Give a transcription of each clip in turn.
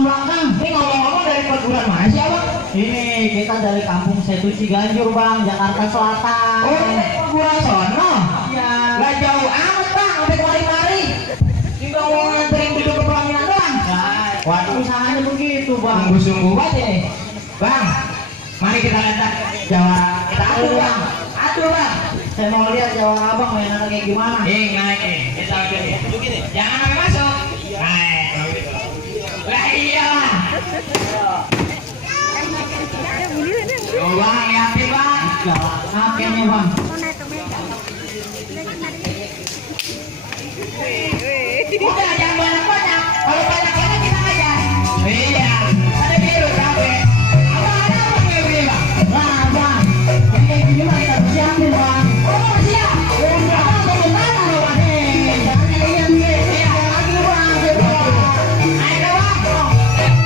belakang. Ini ngomong-ngomong dari perguruan mana sih abang? Ini kita dari kampung Setu Ciganjur bang, Jakarta Selatan. Oh ini perguruan sono? Iya. Gak jauh amat bang, sampai kemari-mari. Tinggal mau nganterin duduk ke pelaminan doang. Waduh usahanya begitu bang. Sungguh-sungguh aja nih. Bang, mari kita lihat Jawa kita atur bang. Atur bang. Saya mau lihat Jawa abang mainan kayak gimana. Naik nih, kita lihat. Jangan sampai masuk. Naik. Lah iya. Bang, lihatin bang. Akhirnya bang. Udah jangan banyak-banyak. Kalau banyak-banyak kita aja. Iya. Ada biru capek. Abang ada apa kayak gini bang? Nah bang, yang kayak gini mah kita siapin bang. Oh siap. Abang tunggu tangan loh bang. Jangan yang ini. Iya lagi bang. Ayo bang. Ini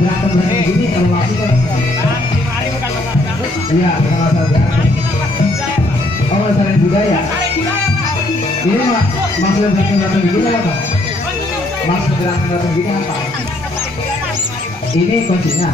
berantem gini kalau waktu kan? Iya, bukan masalah berantem. Oh, masalah budaya. Ini maksud berantem gini apa? Maksud berantem gini apa? Ini kuncinya.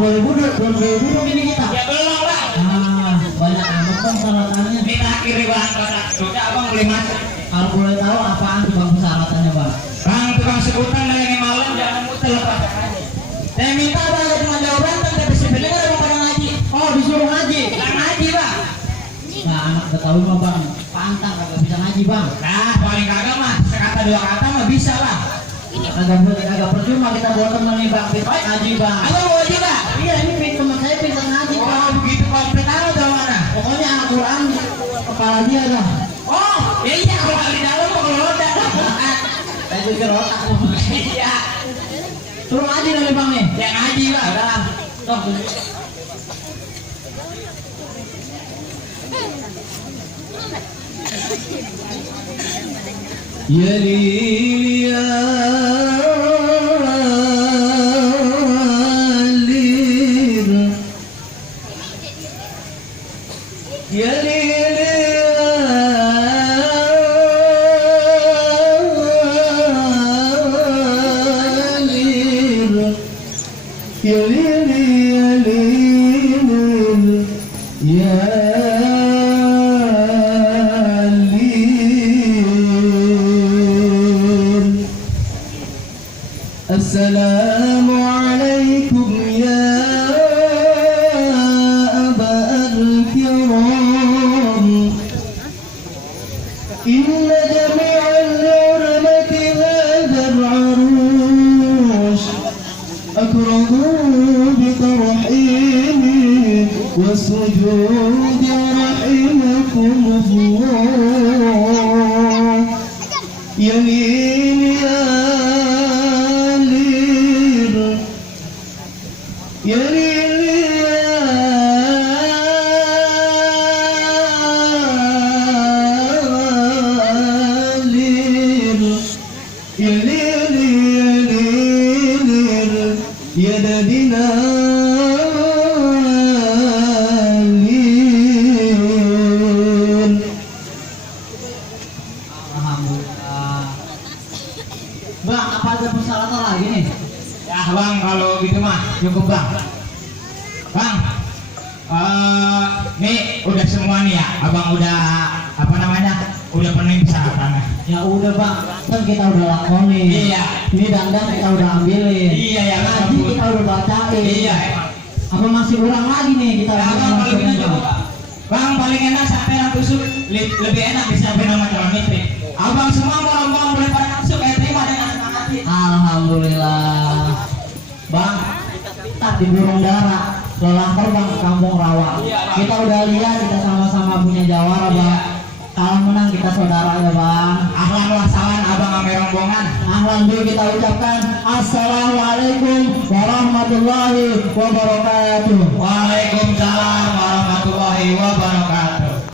boleh buduk, belum boleh buduk ini kita. Ya belum bang. Banyak amat bang persyaratannya. Ini terakhir nih bang, udah abang boleh masuk. Kalau boleh tahu apaan tuh bang persyaratannya bang? Bang tukang sebutan lagi malam jangan muter lepas. Saya minta bang cuma jawaban tapi sebenarnya kan pada ngaji. Oh disuruh ngaji. Nggak ngaji bang. Nah anak gak tahu mah bang, pantang kagak bisa ngaji bang. Nah paling kagak mah sekata dua kata mah bisa lah. Kagak percuma kita bawa temen nih bang, pintar ngaji bang. Abang mau ngaji bang? Iya ini teman saya pintar ngaji Oh bang. begitu komplit taruh dari mana? Pokoknya Al-Quran kepala dia dah. Oh iya kalau di dalam mau roda. Saya pikir otak. Iya. Suruh ngaji nih bang nih. Yang ngaji bang. Udah, stop. يا ليل يا ليل يا ليل يا ليل يا السلام عليكم يا أبا الكرام إن جميع العلمة هذا العروش أكرموا بترحيم والسجود رحمكم الله يمين يا ليل يا ليل يا ددنا Alhamdulillah. Bang, apa ada persyaratan lagi nih? Ya bang kalau gitu mah cukup bang. Bang, nih udah semua nih ya. Abang udah apa namanya? Udah penuhi persyaratannya. Ya udah bang, kan kita udah lakonin. Iya. Ini dandang kita udah ambilin. Iya ya. Ngaji kita udah bacain. Iya emang. Apa masih kurang lagi nih kita? Ya, bang kalau gitu coba bang. Bang paling enak sampai yang tusuk lebih enak bisa sampai nama calon istri. Abang semua orang boleh pada masuk kayak terima dengan semangat. Alhamdulillah. Bang, kita di Burung Dara, lelah terbang ke Kampung Rawa. Kita udah lihat, kita sama-sama punya jawara bang. Kalau menang kita saudara ya bang. Ahlan wa sahlan abang ame rombongan. Ahlan dulu kita ucapkan Assalamualaikum warahmatullahi wabarakatuh. Waalaikumsalam warahmatullahi wabarakatuh.